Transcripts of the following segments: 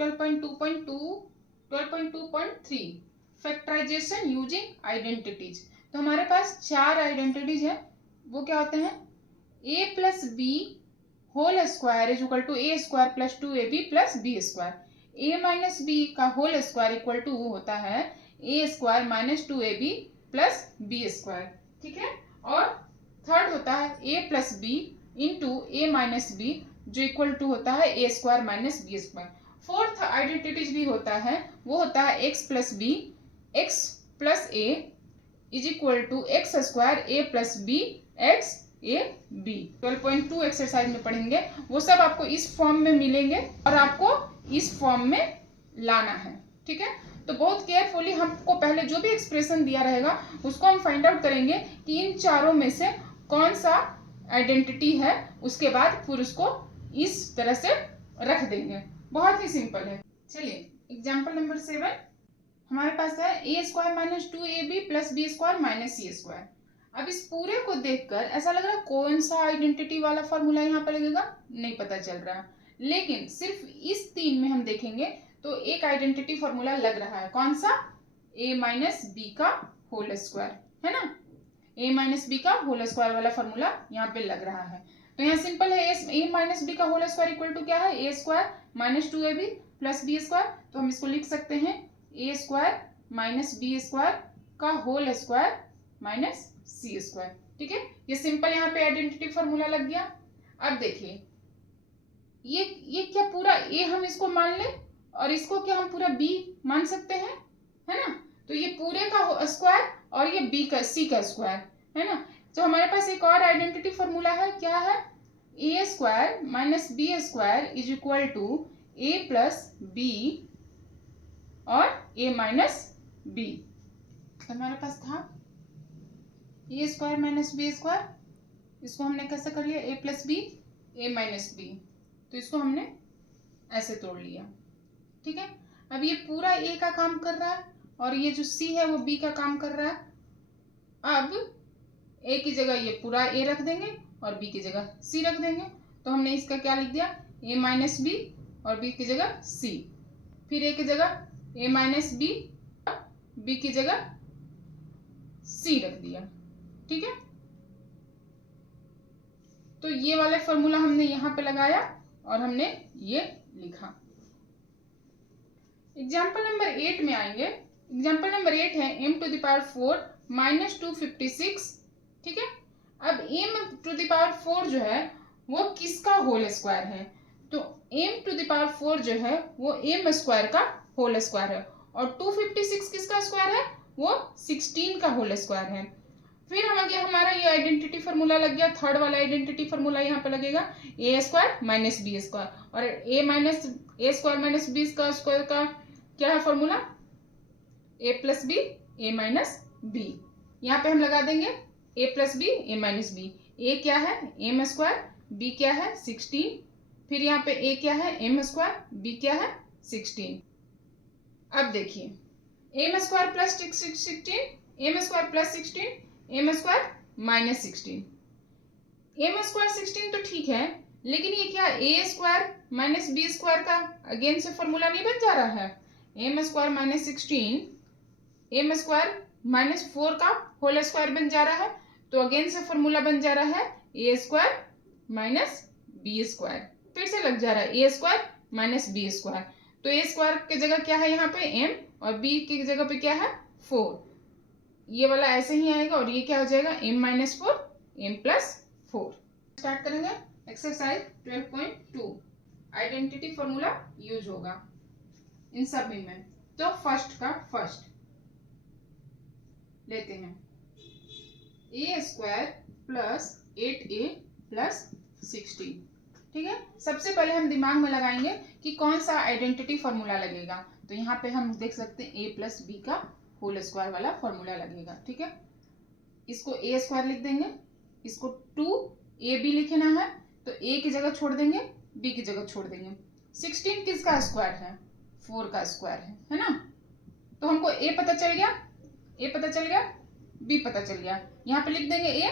12.2.3 factorisation using identities. तो हमारे पास 4 identities है। वो क्या होते हैं? a plus B whole square is equal to A square plus 2ab plus B square. a minus B का होल स्क्वायर इक्वल टू होता है ए square minus 2ab plus B square. ठीक है। और थर्ड होता है a plus B into A minus B जो equal to होता है ए square minus B square. Fourth identities भी होता है, वो होता है X plus B x plus a is equal to x square a plus B x a b. 12.2 exercise में पढ़ेंगे, वो सब आपको इस फॉर्म में मिलेंगे और आपको इस फॉर्म में लाना है। ठीक है। तो बहुत केयरफुली हमको पहले जो भी एक्सप्रेशन दिया रहेगा उसको हम फाइंड आउट करेंगे कि इन चारों में से कौन सा आइडेंटिटी है, उसके बाद फिर उसको इस तरह से रख देंगे। बहुत ही सिंपल है। चलिए एग्जाम्पल नंबर 7 हमारे पास है ए square minus 2ab plus B square minus c square. अब इस पूरे को देखकर ऐसा लग रहा है कौन सा आइडेंटिटी वाला फॉर्मूला यहाँ पे लगेगा, नहीं पता चल रहा। लेकिन सिर्फ इस 3 में हम देखेंगे तो एक आइडेंटिटी फॉर्मूला लग रहा है। कौन सा? a माइनस बी का होल स्क्वायर, है ना। a माइनस बी का होल स्क्वायर वाला फॉर्मूला यहाँ पे लग रहा है। तो यहाँ सिंपल है, a माइनस बी का होल स्क्वायर इक्वल टू क्या है? ए square minus 2ab plus B square. तो हम इसको लिख सकते हैं a square minus B square का whole square minus c square. ठीक है। ये सिंपल यहाँ पे आइडेंटिटी फॉर्मूला लग गया। अब देखिए ये क्या पूरा ए हम इसको मान ले और इसको क्या हम पूरा बी मान सकते हैं, है ना। तो ये पूरे का स्क्वायर और ये बी का सी का स्क्वायर, है ना। तो हमारे पास एक और आइडेंटिटी फॉर्मूला है, क्या है? ए square minus B square is equal to a plus b और ए माइनस बी। हमारे पास था a square minus B square, इसको हमने कैसे कर लिया? A plus b a minus b. तो इसको हमने ऐसे तोड़ लिया। ठीक है। अब ये पूरा ए का काम कर रहा है और ये जो सी है वो बी का काम कर रहा है। अब ए की जगह ये पूरा ए रख देंगे और बी की जगह सी रख देंगे। तो हमने इसका क्या लिख दिया? ए माइनस बी और बी की जगह सी। फिर ए की जगह ए माइनस बी, बी की जगह सी रख दिया। ठीक है। तो ये वाला फॉर्मूला हमने यहां पे लगाया और हमने ये लिखा। एग्जाम्पल नंबर 8 में आएंगे। एग्जाम्पल नंबर 8 है m to the power 4 minus 256। ठीक है। अब m टू द पावर 4 जो है वो किसका होल स्क्वायर है? तो m टू द पावर 4 जो है वो m स्क्वायर का होल स्क्वायर है और 256 किसका स्क्वायर है? वो 16 का होल स्क्वायर है। फिर हम आगे हमारा ये आइडेंटिटी फॉर्मूला लग गया। थर्ड वाला आइडेंटिटी फॉर्मूला यहाँ पे लगेगा a square minus B square और ए स्क्वायर माइनस बी स्क्वायर का क्या है formula? A plus b a minus B. यहाँ पे हम लगा देंगे ए plus b a minus B. ए क्या है? एम स्क्वायर, बी क्या है? 16। फिर यहाँ पे ए क्या है? एम स्क्वायर, बी क्या है? 16। अब देखिए m square plus 16, m square plus 16, m square minus 16। M square 16 तो ठीक है, लेकिन ये क्या? A square minus B square का अगेन से फॉर्मूला नहीं बन जा रहा है? M square minus 16 m square minus 4 का होल स्क्वायर बन जा रहा है। तो अगेन से फॉर्मूला बन जा रहा है ए स्क्वायर माइनस बी स्क्वायर। फिर से लग जा रहा है ए स्क्वायर माइनस बी स्क्वायर। तो ए स्क्वायर की जगह क्या है यहाँ पे? एम और बी की जगह पे क्या है? 4। ये वाला ऐसे ही आएगा और ये क्या हो जाएगा? m minus 4 m plus 4। Start करेंगे एक्सरसाइज 12.2। आइडेंटिटी फॉर्मूला यूज होगा इन सब में। तो फर्स्ट का फर्स्ट लेते हैं, a square plus 8a plus 16। ठीक है। सबसे पहले हम दिमाग में लगाएंगे कि कौन सा आइडेंटिटी फॉर्मूला लगेगा। तो यहाँ पे हम देख सकते हैं a प्लस बी का होल स्क्वायर वाला फॉर्मूला लगेगा। ठीक है। इसको ए स्क्वायर लिख देंगे, इसको 2ab लिखना है तो a की जगह छोड़ देंगे, b की जगह छोड़ देंगे। 16 किसका स्क्वायर है? 4 का स्क्वायर है ना। तो हमको a पता चल गया, a पता चल गया, b पता चल गया। यहाँ पे लिख देंगे a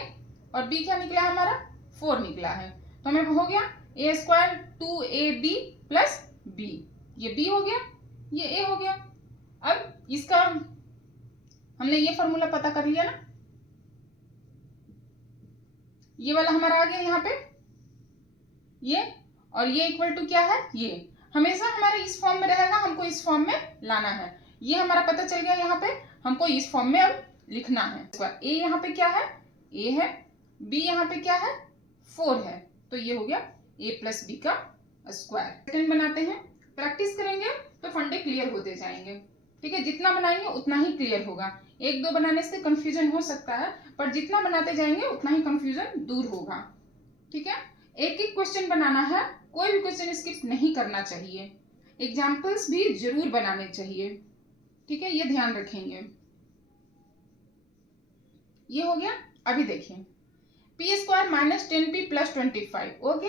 और b क्या निकला हमारा? 4 निकला है। तो हमें हो गया a square 2ab plus b। ये b हो गया, ये a हो गया। अब इसका हमने ये फॉर्मूला पता कर लिया ना, ये वाला हमारा आ गया यहाँ पे ये, और ये इक्वल टू क्या है, ये हमेशा हमारा इस फॉर्म में रहेगा, हमको इस फॉर्म में लाना है। ये हमारा पता चल गया, यहाँ पे हमको इस फॉर्म में अब लिखना है। ए यहाँ पे क्या है, ए है, बी यहाँ पे क्या है, 4 है, तो ये हो गया a प्लस बी का स्क्वायर। सेकंड बनाते हैं, प्रैक्टिस करेंगे तो फंडे क्लियर होते जाएंगे, ठीक है। जितना बनाएंगे उतना ही क्लियर होगा, एक दो बनाने से कंफ्यूजन हो सकता है, पर जितना बनाते जाएंगे उतना ही कंफ्यूजन दूर होगा, ठीक है। एक एक क्वेश्चन बनाना है, कोई भी क्वेश्चन स्किप नहीं करना चाहिए, एग्जाम्पल्स भी जरूर बनाने चाहिए, ठीक है, ये ध्यान रखेंगे। ये हो गया। अभी देखिए P square minus 10p plus 25, okay.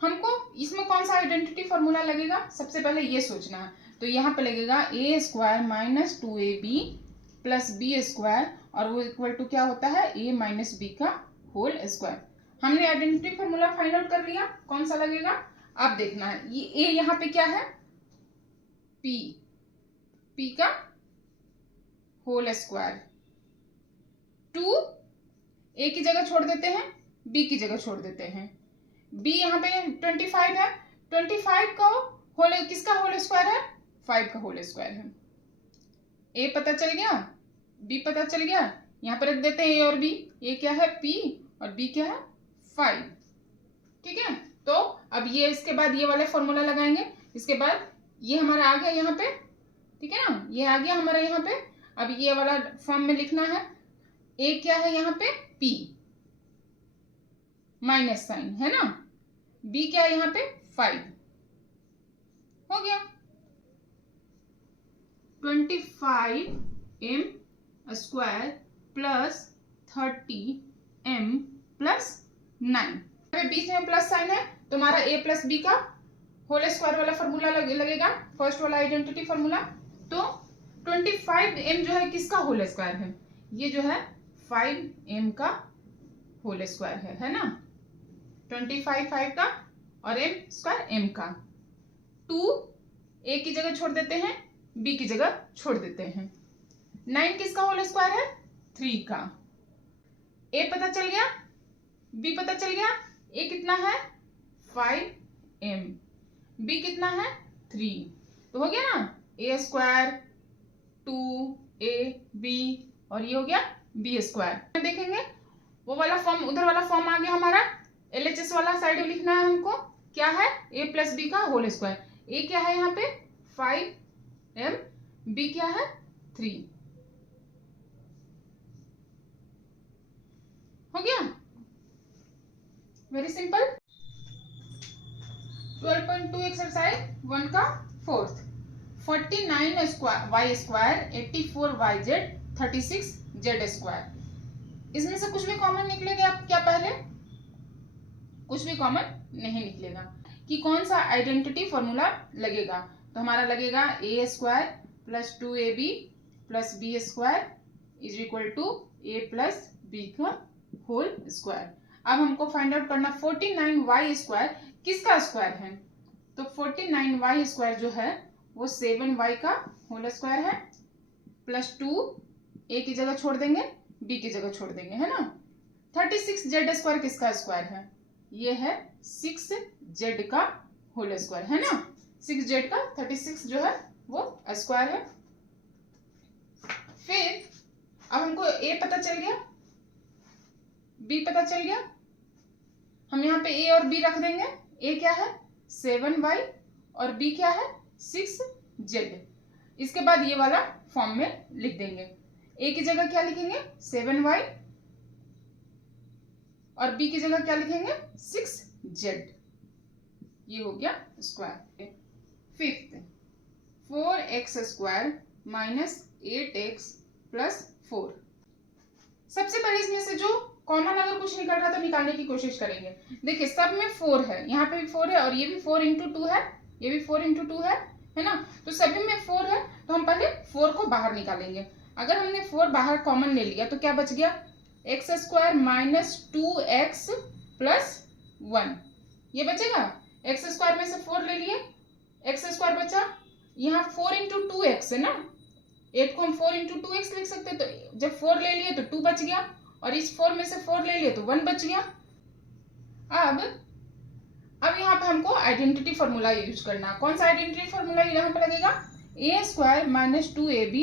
हमको इसमें कौन सा आइडेंटिटी फॉर्मूला लगेगा, सबसे पहले ये सोचना है। तो यहाँ पे लगेगा a square minus 2ab plus B square, और वो इक्वल टू क्या होता है, a माइनस बी का होल स्क्वायर। हमने आइडेंटिटी फॉर्मूला फाइंड आउट कर लिया, कौन सा लगेगा अब देखना है। ये a यहाँ पे क्या है, p का होल स्क्वायर, 2 a की जगह छोड़ देते हैं, b की जगह छोड़ देते हैं, b यहाँ पे 25 है, 25 का होल किसका होल स्क्वायर है, 5 का होल स्क्वायर है। a पता चल गया, b पता चल गया, यहाँ पर रख देते हैं a और b, a क्या है p और b क्या है 5, ठीक है। तो अब ये इसके बाद ये वाले फॉर्मूला लगाएंगे, इसके बाद ये हमारा आ गया यहाँ पे, ठीक है ना, ये आ गया हमारा यहाँ पे। अब ये वाला फॉर्म में लिखना है, a क्या है यहाँ पे p माइनस साइन है ना, b क्या है यहाँ पे 5, हो गया 25m square plus 30m plus 9। बीच में प्लस साइन है तो हमारा a प्लस बी का होल स्क्वायर वाला फॉर्मूला लगेगा, फर्स्ट वाला आइडेंटिटी फॉर्मूला। तो 25m जो है किसका होल स्क्वायर है, ये जो है 5m का होल स्क्वायर है ना, 25 5 का और m स्क्वायर m का। 2 a की जगह छोड़ देते हैं, b की जगह छोड़ देते हैं। 9 किसका होल स्क्वायर है, 3 का। a पता चल गया, b पता चल गया, a कितना है 5m, b कितना है 3, तो हो गया ना a स्क्वायर 2ab और ये हो गया b स्क्वायर। देखेंगे वो वाला फॉर्म, उधर वाला फॉर्म आ गया हमारा, LHS वाला साइड में लिखना है हमको, क्या है a प्लस बी का होल स्क्वायर। a क्या है यहाँ पे 5m, b क्या है 3, हो गया, वेरी सिंपल। 12.2 एक्सरसाइज 1 का 4th, 49 square y square 84 y z 36 z square. इसमें से कुछ भी कॉमन निकलेगा क्या, पहले कुछ भी कॉमन नहीं निकलेगा कि कौन सा आइडेंटिटी फॉर्मूला लगेगा। तो हमारा लगेगा a square plus 2ab plus B square is equal to a plus b का होल स्क्वायर। अब हमको फाइंड आउट करना 49 वाई स्क्वायर किसका स्क्वायर है, तो 49 वाई स्क्वायर जो है वो 7y का होल स्क्वायर है, प्लस 2 a की जगह छोड़ देंगे, b की जगह छोड़ देंगे, है ना। 36 जेड स्क्वायर किसका स्क्वायर है, ये है 6z का होल स्क्वायर, है ना। 6z का 36 जो है वो स्क्वायर है। फिर अब हमको a पता चल गया, b पता चल गया, हम यहाँ पे a और b रख देंगे। a क्या है 7y और b क्या है 6z। इसके बाद ये वाला फॉर्म में लिख देंगे, a की जगह क्या लिखेंगे 7y और b की जगह क्या लिखेंगे 6z, ये हो गया square. 5th 4x square minus 8x plus 4। सबसे पहले इसमें से जो कॉमन अगर कुछ निकल रहा तो निकालने की कोशिश करेंगे। देखिए सब में 4 है, यहाँ पे भी 4 है और ये भी 4 इंटू 2 है, ये भी 4 इंटू 2 है ना। तो सभी में 4 है तो हम पहले 4 को बाहर निकालेंगे। अगर हमने 4 बाहर कॉमन ले लिया तो क्या बच गया x square minus 2x plus 1, ये बचेगा। एक्स स्क्वायर में से 4 ले लिए, एक्स स्क्वायर बचा यहाँ 4 इंटू 2x है ना, 8 को हम 4 इंटू 2x लिख सकते हैं। तो जब 4 ले लिए तो 2 बच गया, और इस 4 में से 4 ले लिए तो 1 बच गया। अब यहाँ पे हमको आइडेंटिटी फॉर्मूला यूज करना। कौन सा आइडेंटिटी फॉर्मूला यहाँ पे लगेगा? A square minus 2ab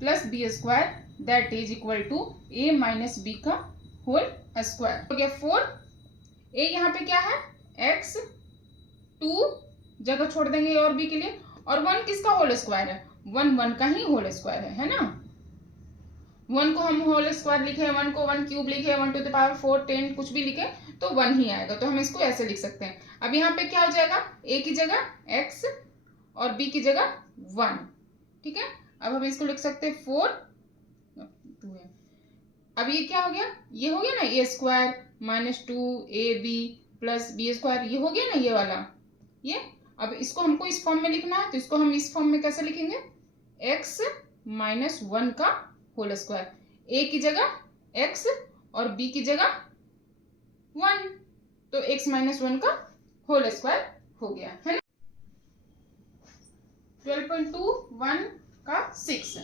plus B square that is equal to a minus B का होल स्क्वायर। हो गया 4। a यहाँ पे क्या है? x, 2 जगह छोड़ देंगे और b के लिए, और 1 किसका होल स्क्वायर है? 1 का ही होल स्क्वायर है ना। 1 को हम होल स्क्वायर लिखे, 1 को 1 क्यूब लिखे, 1 टू द पावर 4, 10 कुछ भी लिखे तो 1 ही आएगा। तो हम इसको ऐसे लिख सकते हैं। अब यहाँ पे क्या हो जाएगा? a की जगह x और b की जगह 1। ठीक है, अब हम इसको लिख सकते हैं 4 2 है। अब ये क्या हो गया? ये हो गया ना a square minus 2ab plus B square, ये हो गया ना ये वाला। ये अब इसको हमको इस फॉर्म में लिखना है, तो इसको हम इस फॉर्म में कैसे लिखेंगे? x माइनस 1 का होल स्क्वायर, a की जगह x और b की जगह 1, तो x माइनस 1 का होल स्क्वायर हो गया है ना। 12.2 1 का 6,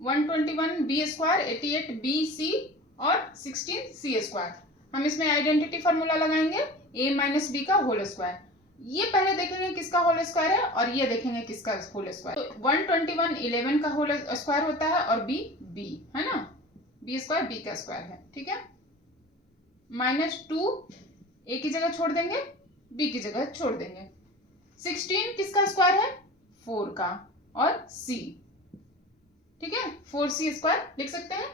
121 बी स्क्वायर, 88 बी सी और 16 सी स्क्वायर। हम इसमें आइडेंटिटी फॉर्मूला लगाएंगे a माइनस बी का होल स्क्वायर। ये पहले देखेंगे किसका होल स्क्वायर है और ये देखेंगे किसका होल स्क्वायर। तो 121 11 का होल स्क्वायर होता है और b b है ना, b स्क्वायर b का स्क्वायर है। ठीक है, माइनस 2 a की जगह छोड़ देंगे, b की जगह छोड़ देंगे। 16 किसका स्क्वायर है? 4 का और c। ठीक है, 4c स्क्वायर लिख सकते हैं,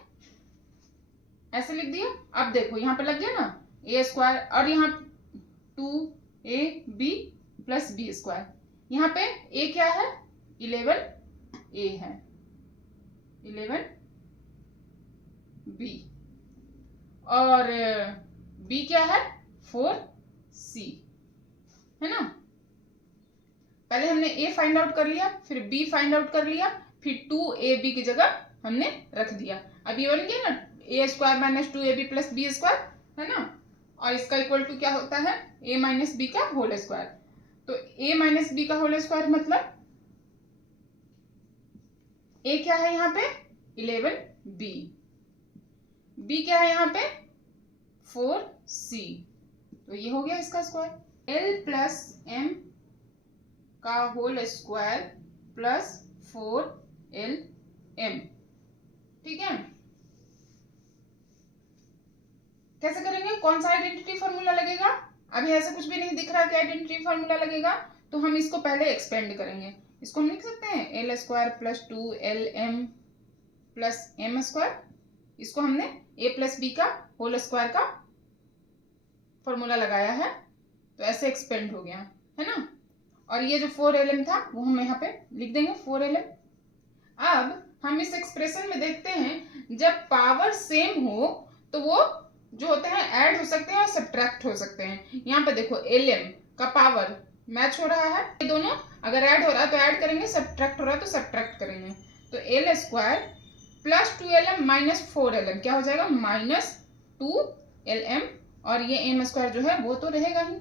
ऐसे लिख दिया। अब देखो यहाँ पे लग गया ना a स्क्वायर, और यहाँ 2ab प्लस बी स्क्वायर। यहाँ पे a क्या है? 11a है, 11b, और b क्या है? 4c है ना। पहले हमने a फाइंड आउट कर लिया, फिर b फाइंड आउट कर लिया, फिर 2ab की जगह हमने रख दिया। अब ये बन गया ना a square minus 2ab plus B square है ना, और इसका इक्वल टू क्या होता है? a माइनस बी का होल स्क्वायर। तो a माइनस बी का होल स्क्वायर मतलब a क्या है यहाँ पे? 11b, b क्या है यहाँ पे? 4c, तो ये हो गया इसका स्क्वायर। l प्लस m का होल स्क्वायर प्लस 4lm। ठीक है, कैसे करेंगे? कौन सा आइडेंटिटी फॉर्मूला लगेगा? अभी ऐसा कुछ भी नहीं दिख रहा कि आइडेंटिटी फॉर्मूला लगेगा, तो हम इसको पहले एक्सपेंड करेंगे। इसको हम लिख सकते हैं l square plus 2lm plus m square. इसको हमने a प्लस बी का होल स्क्वायर का फॉर्मूला लगाया है, तो ऐसे एक्सपेंड हो गया है ना। और ये जो 4lm था वो हम यहाँ पे लिख देंगे 4lm। अब हम इस एक्सप्रेशन में देखते हैं जब पावर सेम हो तो वो जो होते हैं ऐड हो सकते हैं और सब्ट्रैक्ट हो सकते हैं। यहाँ पे देखो lm का पावर मैच हो रहा है, ये दोनों अगर ऐड हो रहा है तो ऐड करेंगे, सब्ट्रैक्ट हो रहा है तो सब्ट्रैक्ट करेंगे। तो l square plus 2lm minus 4lm क्या हो जाएगा? माइनस 2lm, और ये m स्क्वायर जो है वो तो रहेगा ही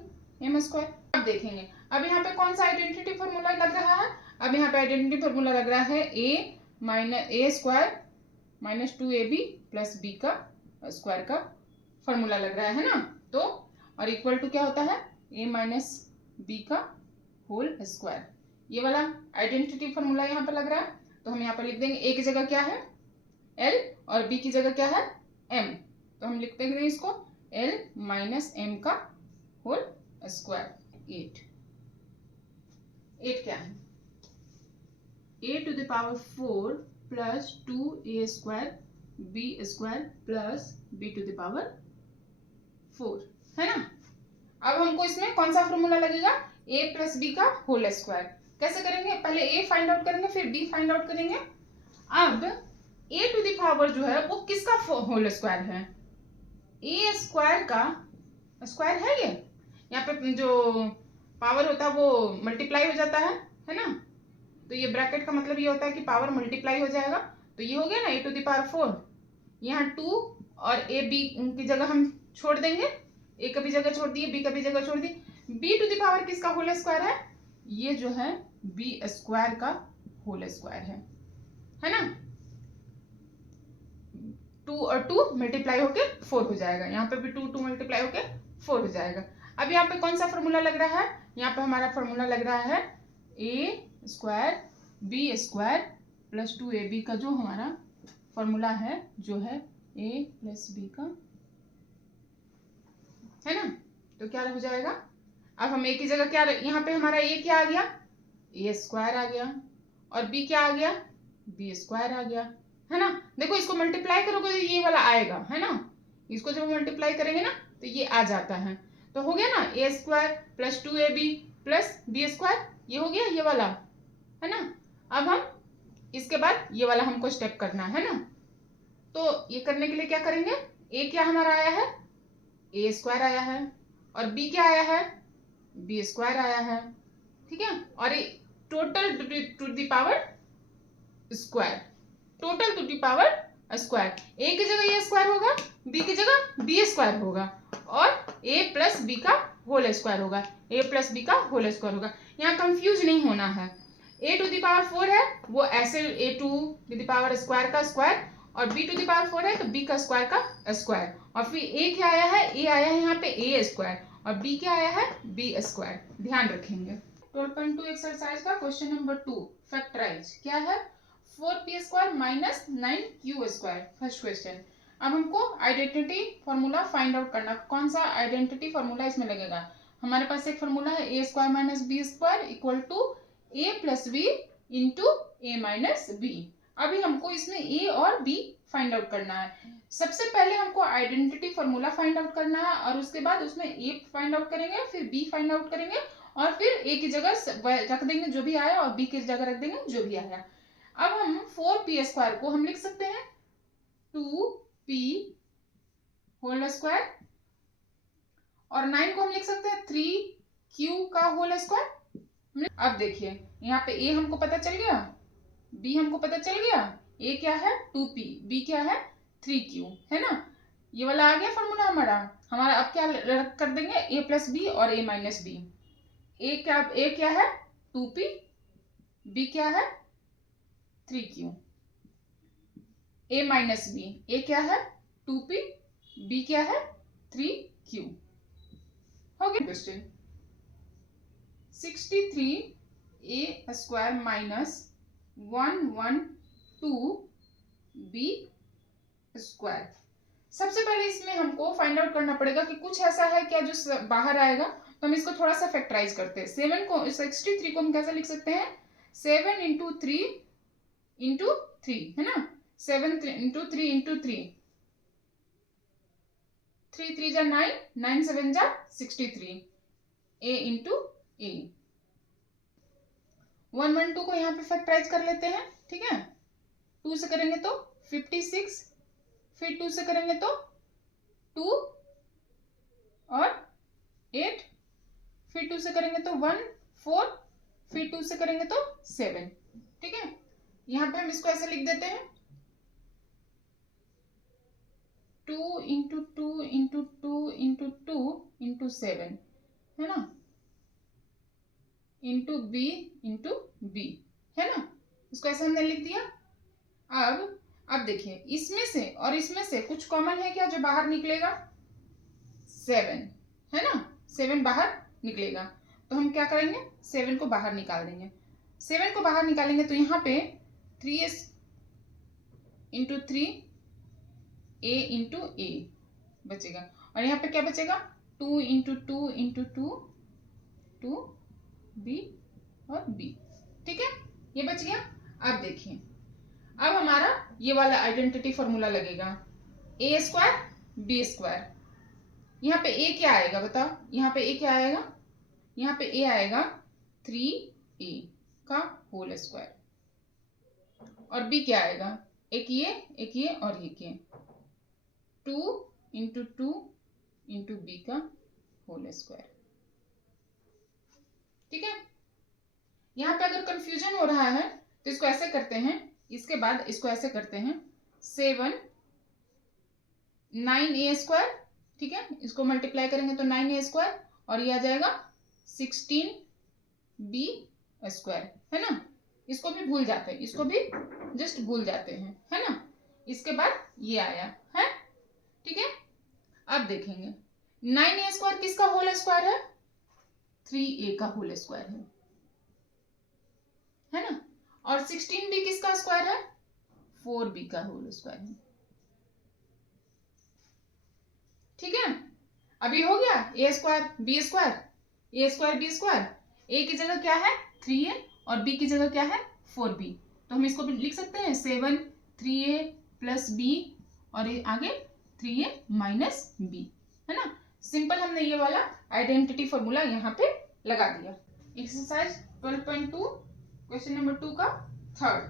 m स्क्वायर। अब देखेंगे अब यहाँ पे कौन सा आइडेंटिटी फॉर्मूला लग रहा है। अब यहाँ पे आइडेंटिटी फॉर्मूला लग रहा है a square minus 2ab plus b का स्क्वायर का फॉर्मूला लग रहा है ना। तो और इक्वल टू क्या होता है? a माइनस बी का होल स्क्वायर। ये वाला आइडेंटिटी फॉर्मूला यहाँ पे लग रहा है, तो हम यहाँ पर लिख देंगे a की जगह क्या है? l और b की जगह क्या है? m। तो हम लिख देंगे इसको l माइनस m का होल स्क्वायर। 8 क्या है? a to the power 4 plus 2a square b square plus b to the power 4 है ना। अब हमको इसमें कौन सा फॉर्मूला लगेगा? a प्लस बी का होल स्क्वायर। कैसे करेंगे? पहले a फाइंड आउट करेंगे, फिर b फाइंड आउट करेंगे। अब a टू द पावर जो है वो किसका होल स्क्वायर है? a स्क्वायर का स्क्वायर है। ये यहाँ पे जो पावर होता है वो मल्टीप्लाई हो जाता है ना। तो ये ब्रैकेट का मतलब ये होता है कि पावर मल्टीप्लाई हो जाएगा। तो ये हो गया ना a टू द पावर 4, यहाँ 2 और a b की जगह हम छोड़ देंगे, a का भी जगह छोड़ दिए, b का भी जगह छोड़ दी। b टू द पावर किसका होल स्क्वायर है? ये जो है बी स्क्वायर का होल स्क्वायर है ना। 2 और 2 मल्टीप्लाई होके 4 हो जाएगा, यहाँ पे भी 2 मल्टीप्लाई होके 4 हो जाएगा। अब यहाँ पे कौन सा फॉर्मूला लग रहा है, यहाँ पे हमारा फॉर्मूला लग रहा है ए square b square plus 2ab का जो हमारा फॉर्मूला है जो है a प्लस बी का, है ना। तो क्या हो जाएगा, अब हम a की जगह क्या, यहाँ पे हमारा a क्या आ गया, a स्क्वायर आ गया, और b क्या आ गया, b स्क्वायर आ गया, है ना। देखो इसको मल्टीप्लाई करोगे तो ये वाला आएगा, है ना। इसको जब मल्टीप्लाई करेंगे ना तो ये आ जाता है, तो हो गया ना a square plus 2ab plus B square, ये हो गया ये वाला, है ना। अब हम इसके बाद ये वाला हमको स्टेप करना है ना, तो ये करने के लिए क्या करेंगे, a क्या हमारा आया है, a स्क्वायर आया है, और b क्या आया है, b स्क्वायर आया है, ठीक है। और total two the power square, total two the power square, a की जगह ये स्क्वायर होगा, b की जगह b स्क्वायर होगा, और a प्लस बी का होल स्क्वायर होगा, a प्लस बी का होल स्क्वायर होगा। यहाँ कंफ्यूज नहीं होना है, a टू द पावर 4 है वो ऐसे a to the power square का स्क्वायर, और b टू द पावर 4 है तो b का स्क्वायर का स्क्वायर, और फिर a क्या आया है, a आया है यहाँ पे a स्क्वायर, और b क्या आया है, b स्क्वायर, ध्यान रखेंगे। 12.2 एक्सरसाइज का क्वेश्चन नंबर 2 फैक्टराइज क्या है, 4p square minus 9q square, first question. अब हमको आइडेंटिटी फॉर्मूला फाइंड आउट करना, कौन सा आइडेंटिटी फॉर्मूला इसमें लगेगा। हमारे पास एक फॉर्मूला है a square minus B square equal to a plus B into A minus b. अभी हमको इसमें a और b फाइंड आउट करना है। सबसे पहले हमको आइडेंटिटी फॉर्मूला फाइंड आउट करना है, और उसके बाद उसमें a फाइंड आउट करेंगे, फिर b फाइंड आउट करेंगे, और फिर a की जगह रख देंगे जो भी आया, और b की जगह रख देंगे जो भी आया। अब हम 4p स्क्वायर को हम लिख सकते हैं 2p होल स्क्वायर, और 9 को हम लिख सकते हैं 3q का होल स्क्वायर। अब देखिए यहाँ पे a हमको पता चल गया, b हमको पता चल गया, a क्या है 2p, b क्या है 3q, है ना। ये वाला आ गया फॉर्मूला हमारा। अब क्या कर देंगे, a प्लस बी और a माइनस बी। a क्या है 2p, b क्या है 3q, a minus B, a क्या है 2p, b क्या है 3q। हो गया question. 63a square minus 112b square. सबसे पहले इसमें हमको फाइंड आउट करना पड़ेगा कि कुछ ऐसा है क्या जो बाहर आएगा, तो हम इसको थोड़ा सा फैक्टराइज करते हैं। 63 को हम कैसे लिख सकते हैं, 7 इंटू 3 इंटू 3, है ना। 7 इंटू 3 इंटू 3, 3 3 जा 9, 9 7 जा 63, a इंटू ए। 112 को यहाँ पे फैक्टराइज कर लेते हैं, ठीक है। 2 से करेंगे तो 56, फिर 2 से करेंगे तो 2 और 8, फिर 2 से करेंगे तो 1 4, फिर 2 से करेंगे तो 7, ठीक है। यहाँ पे हम इसको ऐसे लिख देते हैं 2 इंटू 2 इंटू 2 इंटू 2 इंटू 7, है ना, इंटू बी, है ना। इसको ऐसे हमने लिख दिया। अब देखिए इसमें से और इसमें से कुछ कॉमन है क्या जो बाहर निकलेगा, 7, है ना, 7 बाहर निकलेगा, तो हम क्या करेंगे 7 को बाहर निकाल देंगे। 7 को बाहर निकालेंगे तो यहाँ पे 3s इंटू 3 a इंटू ए बचेगा, और यहाँ पे क्या बचेगा 2 इंटू 2 इंटू 2 2 b और b, ठीक है, ये बच गया। अब देखिए अब हमारा ये वाला आइडेंटिटी फॉर्मूला लगेगा, a स्क्वायर बी स्क्वायर। यहाँ पे a क्या आएगा बताओ, यहाँ पे a क्या आएगा, यहाँ पे a आएगा 3a का होल स्क्वायर, और b क्या आएगा, एक ये और ये 2 इंटू 2 इंटू बी का होल स्क्वायर, ठीक है। यहाँ पे अगर कंफ्यूजन हो रहा है तो इसको ऐसे करते हैं, इसके बाद इसको ऐसे करते हैं 7 9a स्क्वायर, ठीक है, इसको मल्टीप्लाई करेंगे तो 9a स्क्वायर, और ये आ जाएगा 16b स्क्वायर, है ना। इसको भी भूल जाते हैं, इसको भी जस्ट भूल जाते हैं, है ना। इसके बाद ये आया है, ठीक है। अब देखेंगे 9a स्क्वायर किसका होल स्क्वायर है? 3a का होल स्क्वायर है ना। और 16b किसका स्क्वायर है? 4b का होल स्क्वायर है, ठीक है। अभी हो गया a square b square, a square b square. a की जगह क्या है? 3a और b की जगह क्या है? 4b। तो हम इसको भी लिख सकते हैं 7 3a प्लस b और आगे 3a माइनस b, है ना। सिंपल हमने ये वाला आइडेंटिटी फॉर्मूला यहाँ पे लगा दिया। एक्सरसाइज 12.2 क्वेश्चन नंबर 2 का थर्ड,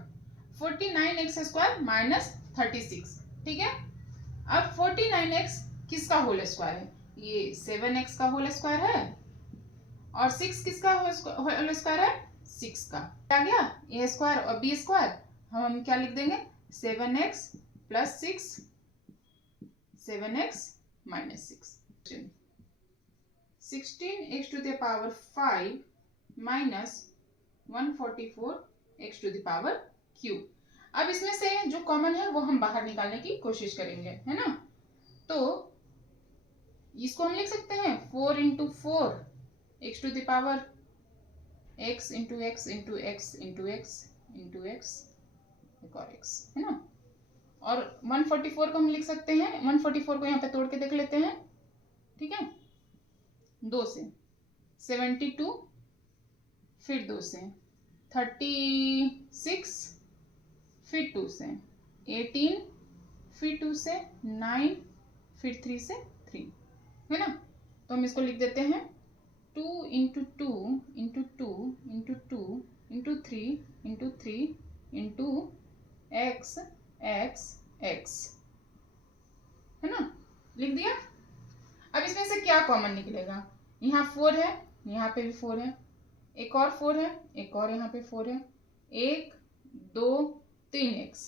49x स्क्वायर माइनस 36, ठीक है। अब 49x किसका होल स्क्वायर है? ये 7x का होल स्क्वायर है और 6 किसका होल स्क्वायर है? 6 का। आ गया a स्क्वायर और b स्क्वायर, हम क्या लिख देंगे? 7x plus 6, 7x minus 6। 16x to the power 5 minus 144x to the power cube. अब इसमें से जो कॉमन है वो हम बाहर निकालने की कोशिश करेंगे, है ना। तो इसको हम लिख सकते हैं 4 into 4 x to the power x into x into x into x into x एक और x, है ना। और 144 को हम लिख सकते हैं, 144 को यहाँ पे तोड़ के देख लेते हैं, ठीक है। 2 से 72, फिर 2 से 36, फिर 2 से 18, फिर 2 से 9, फिर 3 से 3, है ना। तो हम इसको लिख देते हैं 2 into 2 into 2 into 2 into 3 into 3 into x x x, है ना। लिख दिया। अब इसमें से क्या कॉमन निकलेगा? यहाँ 4 है, यहाँ पे भी 4 है, एक और 4 है, एक और यहाँ पे 4 है, 1 2 3x,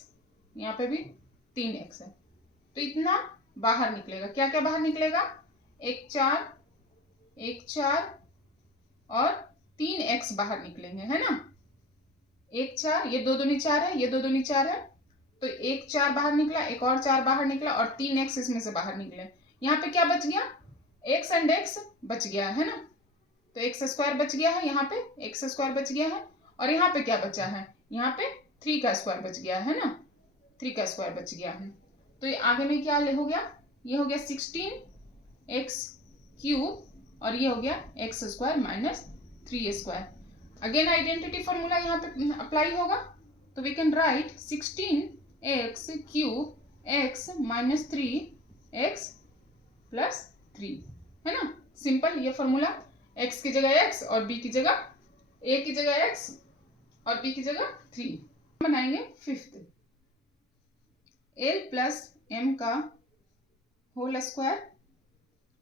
यहाँ पे भी 3x है। तो इतना बाहर निकलेगा। क्या क्या बाहर निकलेगा? 1 4 1 4 और 3x बाहर निकलेंगे, है ना। 1 4, ये 2 दूनी 4 है, ये 2 दूनी 4 है, तो 1 4 बाहर निकला, एक और 4 बाहर निकला और 3x इसमें से बाहर निकले। यहाँ पे क्या बच गया? x एंड x बच गया है ना। तो एक्स स्क्वायर बच गया है, यहाँ पे एक्स स्क्वायर बच गया है और यहाँ पे क्या बचा है? यहाँ पे 3 का स्क्वायर बच गया है ना, 3 का स्क्वायर बच गया है। तो ये आगे में क्या हो गया? ये हो गया 16x क्यूब और ये हो गया x square minus 3 square. Again identity formula यहाँ पे अप्लाई होगा, तो we can write 16x cube x minus 3x plus 3, है ना। सिंपल ये फॉर्मूला, x की जगह x और b की जगह a की जगह x और b की जगह 3। बनाएंगे फिफ्थ, l प्लस m का whole square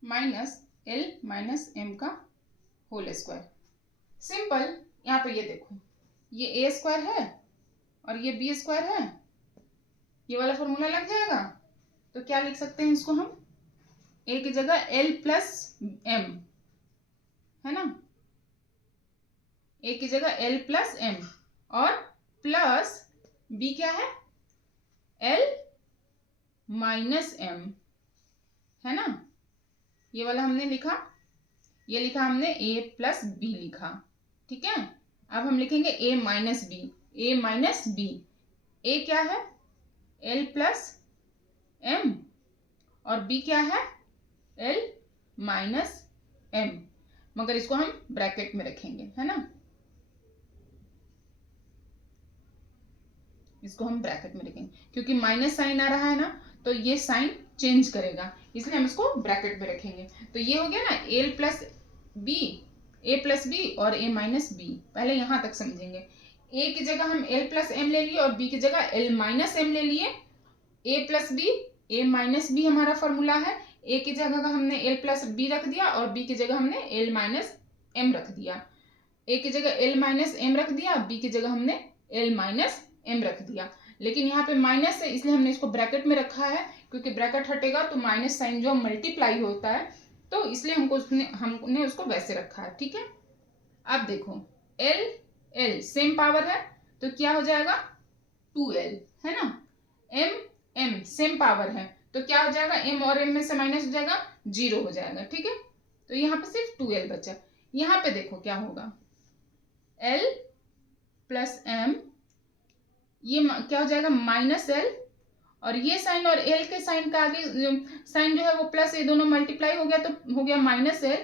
minus l minus m का होल स्क्वायर। सिंपल, यहाँ पे ये देखो, ये a स्क्वायर है और ये b स्क्वायर है, ये वाला फॉर्मूला लग जाएगा। तो क्या लिख सकते हैं इसको हम? a की जगह l प्लस m, है ना, a की जगह l प्लस m और प्लस b क्या है? l माइनस m, है ना। ये वाला हमने लिखा, ये लिखा हमने a प्लस b लिखा, ठीक है। अब हम लिखेंगे a minus b, a minus b। a क्या है? l प्लस m और b क्या है? l माइनस m, मगर इसको हम ब्रैकेट में रखेंगे, है ना। इसको हम ब्रैकेट में रखेंगे क्योंकि माइनस साइन आ रहा है ना, तो ये साइन चेंज करेगा, इसलिए हम इसको ब्रैकेट में रखेंगे। तो ये हो गया ना a plus b, a plus b और a माइनस b। पहले यहां तक समझेंगे। a की जगह हम l प्लस m ले लिए और b की जगह l माइनस m ले लिए। a plus b, a minus b हमारा फॉर्मूला है। a की जगह हमने l प्लस b रख दिया और b की जगह हमने l माइनस m रख दिया। a की जगह l माइनस m रख दिया, b की जगह हमने l माइनस m रख दिया। लेकिन यहाँ पे माइनस है इसलिए हमने इसको ब्रैकेट में रखा है, क्योंकि ब्रैकेट हटेगा तो माइनस साइन जो मल्टीप्लाई होता है, तो इसलिए हमने उसको वैसे रखा है, ठीक है। अब देखो l एल सेम पावर है तो क्या हो जाएगा 2l, है ना। m m सेम पावर है तो क्या हो जाएगा, m और m में से माइनस हो जाएगा 0 हो जाएगा, ठीक है। तो यहाँ पे सिर्फ 2l बचा। यहाँ पे देखो क्या होगा, l प्लस m, ये क्या हो जाएगा माइनस l, और ये साइन और l के साइन का आगे साइन जो है वो प्लस, ये दोनों मल्टीप्लाई हो गया तो हो गया माइनस l,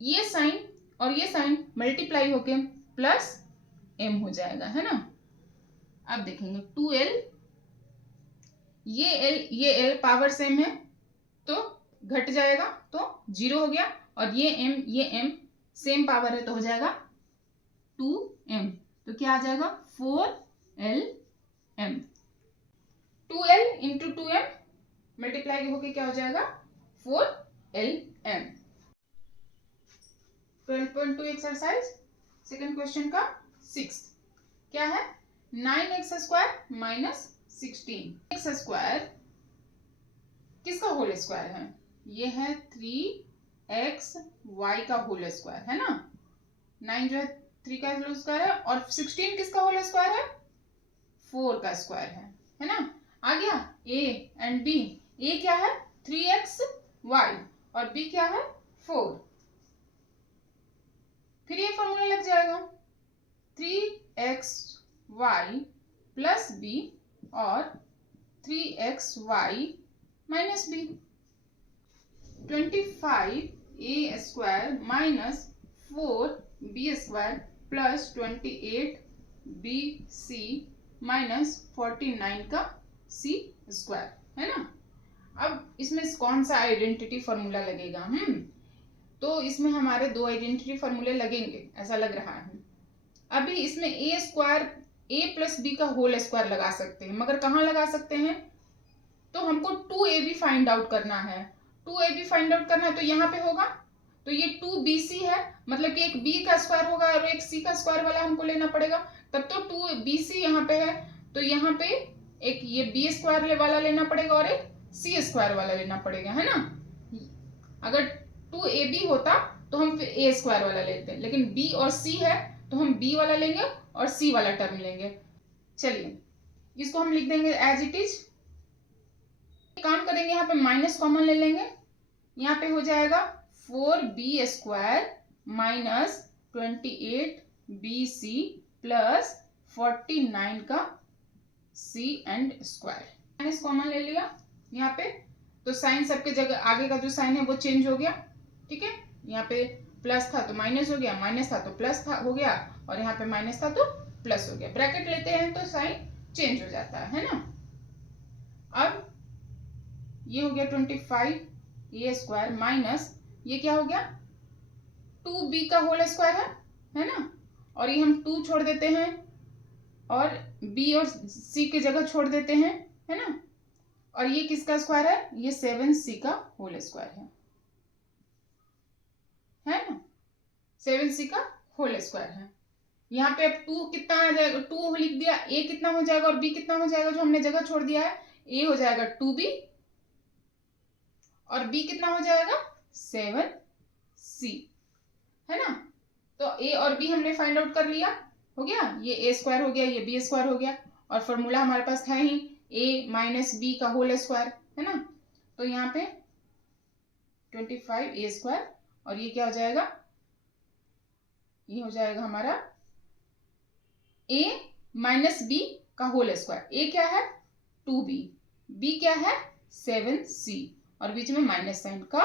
ये साइन और ये साइन मल्टीप्लाई होके प्लस m हो जाएगा, है ना। अब देखेंगे 2l, ये l पावर सेम है तो घट जाएगा तो 0 हो गया, और ये m सेम पावर है तो हो जाएगा 2m, तो क्या आ जाएगा 4lm। 2l into 2m multiply होके क्या हो जाएगा 4lm। 12.2 एक्सरसाइज सेकेंड क्वेश्चन का 6 क्या है, 9x square minus 16x square किसका होल स्क्वायर है, ये है 3xy का होल स्क्वायर, है ना। 9 जो है 3 का होल स्क्वायर है और 16 किसका होल स्क्वायर है, 4 का स्क्वायर है ना। आ गया a एंड b, a क्या है 3xy और b क्या है 4, फिर ये फॉर्मूला लग जाएगा 3xy प्लस b और 3xy minus b, 25a square minus 4b square plus 28bc minus 49 का c स्क्वायर, है ना। अब इसमें कौन सा आइडेंटिटी फॉर्मूला लगेगा, तो इसमें हमारे दो आइडेंटिटी फॉर्मूले लगेंगे ऐसा लग रहा है। अभी इसमें a square a plus b का होल स्क्वायर लगा सकते हैं, मगर कहाँ लगा सकते हैं, तो हमको 2ab फाइंड आउट करना है। 2ab फाइंड आउट करना है तो यहाँ पे होगा, तो ये 2bc है, मतलब कि एक b का स्क्वायर होगा और एक c का स्क्वायर वाला हमको लेना पड़ेगा, तब तो 2bc यहाँ पे है तो यहाँ पे एक ये b स्क्वायर वाला लेना पड़ेगा और एक c स्क्वायर वाला लेना पड़ेगा, है ना। अगर 2ab होता तो हम फिर a स्क्वायर वाला लेते हैं, लेकिन b और c है तो हम b वाला लेंगे और c वाला टर्म लेंगे। चलिए इसको हम लिख देंगे एज इट इज। काम करेंगे, यहाँ पे माइनस कॉमन ले लेंगे, यहाँ पे हो जाएगा 4b square minus 28bc plus 49 का c and square. Minus common ले लिया यहाँ पे, तो साइन सबके जगह आगे का जो साइन है वो चेंज हो गया, ठीक है। यहाँ पे प्लस था तो माइनस हो गया, माइनस था तो प्लस था हो गया, और यहाँ पे माइनस था तो प्लस हो गया। ब्रैकेट लेते हैं तो साइन चेंज हो जाता है ना। अब ये हो गया 25a स्क्वायर माइनस ये क्या हो गया 2b का होल स्क्वायर है ना, और ये हम 2 छोड़ देते हैं और b और c की जगह छोड़ देते हैं, है ना। और ये किसका स्क्वायर है, ये 7c का होल स्क्वायर है ना, 7c का होल स्क्वायर है। यहाँ पे अब 2 कितना आ जाएगा, 2 लिख दिया, a कितना हो जाएगा और b कितना हो जाएगा, जो हमने जगह छोड़ दिया है, a हो जाएगा 2b और b कितना हो जाएगा 7c, है ना। तो a और b हमने फाइंड आउट कर लिया, हो गया, ये a स्क्वायर हो गया, ये b स्क्वायर हो गया, और फॉर्मूला हमारे पास है ही a माइनस b का होल स्क्वायर, है ना। तो यहाँ पे 25a स्क्वायर और ये क्या हो जाएगा, ये हो जाएगा हमारा a माइनस b का होल स्क्वायर। a क्या है 2b, b क्या है 7c और बीच में माइनस साइन का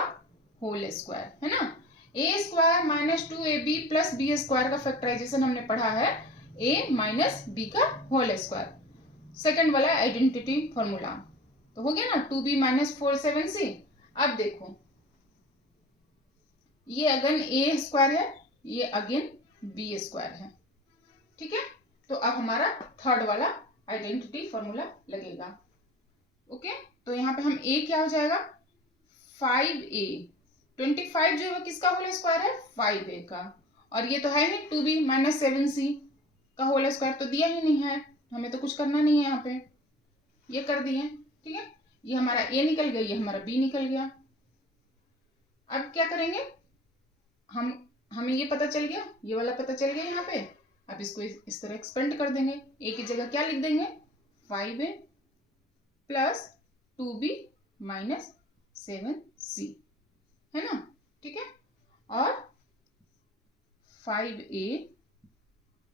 होल स्क्वायर, है ना। a square minus 2ab plus b square का फैक्टराइजेशन हमने पढ़ा है a माइनस b का होल स्क्वायर, सेकंड वाला आइडेंटिटी फॉर्मूला। तो हो गया ना 2b माइनस 4 7c। अब देखो ये अगेन a स्क्वायर है, ये अगेन b स्क्वायर है, ठीक है। तो अब हमारा थर्ड वाला आइडेंटिटी फॉर्मूला लगेगा, ओके। तो यहाँ पे हम a क्या हो जाएगा 5a, 25 जो है किसका होल स्क्वायर है 5a का, और ये तो है ही 2b माइनस 7c का होल स्क्वायर, तो दिया ही नहीं है, हमें तो कुछ करना नहीं है, यहाँ पे ये कर दिए, ठीक है। ये हमारा a निकल गया, ये हमारा b निकल गया। अब क्या करेंगे, हमें ये पता चल गया, ये वाला पता चल गया यहाँ पे। अब इसको इस तरह एक्सपेंड कर देंगे। ए की जगह क्या लिख देंगे, 5a plus 2b minus 7c, है ना, ठीक है। और 5a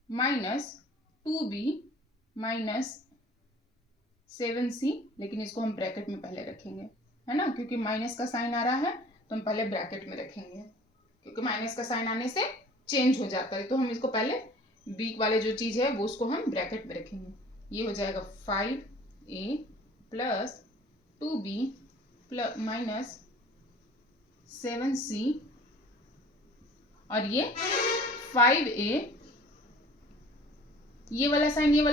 minus 2b minus 7c, लेकिन इसको हम ब्रैकेट में पहले रखेंगे, है ना, क्योंकि माइनस का साइन आ रहा है तो हम पहले ब्रैकेट में रखेंगे, क्योंकि माइनस का साइन आने से चेंज हो जाता है, तो हम इसको पहले बी वाले जो चीज है वो उसको हम ब्रैकेट में रखेंगे। ये हो जाएगा 5a plus 2b minus 7c, और ये 5a, ये वाला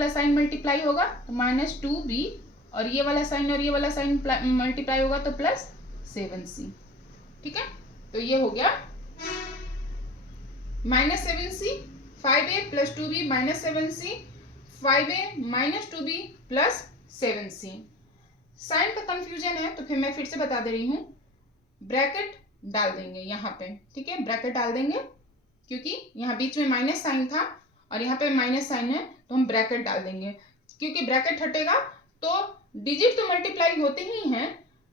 साइन मल्टीप्लाई होगा तो माइनस 2b, और ये वाला साइन मल्टीप्लाई होगा तो प्लस 7c, ठीक है। तो ये हो गया minus 7c, 5a plus 2b minus 7c, 5a minus 2b plus 7c। Sign का कंफ्यूजन है तो फिर मैं फिर से बता दे रही हूं, ब्रैकेट डाल देंगे यहाँ पे, ठीक है, ब्रैकेट डाल देंगे, क्योंकि यहाँ बीच में माइनस साइन था और यहाँ पे माइनस साइन है तो हम ब्रैकेट डाल देंगे, क्योंकि ब्रैकेट हटेगा तो डिजिट तो मल्टीप्लाई होते ही हैं,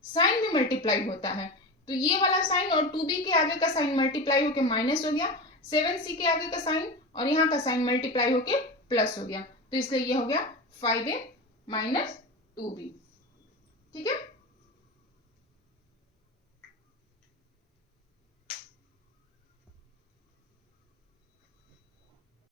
साइन भी मल्टीप्लाई होता है, तो ये वाला साइन और 2b के आगे का साइन मल्टीप्लाई होके माइनस हो गया, 7c के आगे का साइन और यहाँ का साइन मल्टीप्लाई होके प्लस हो गया, तो इसलिए ये हो गया 5a माइनस 2b, ठीक है।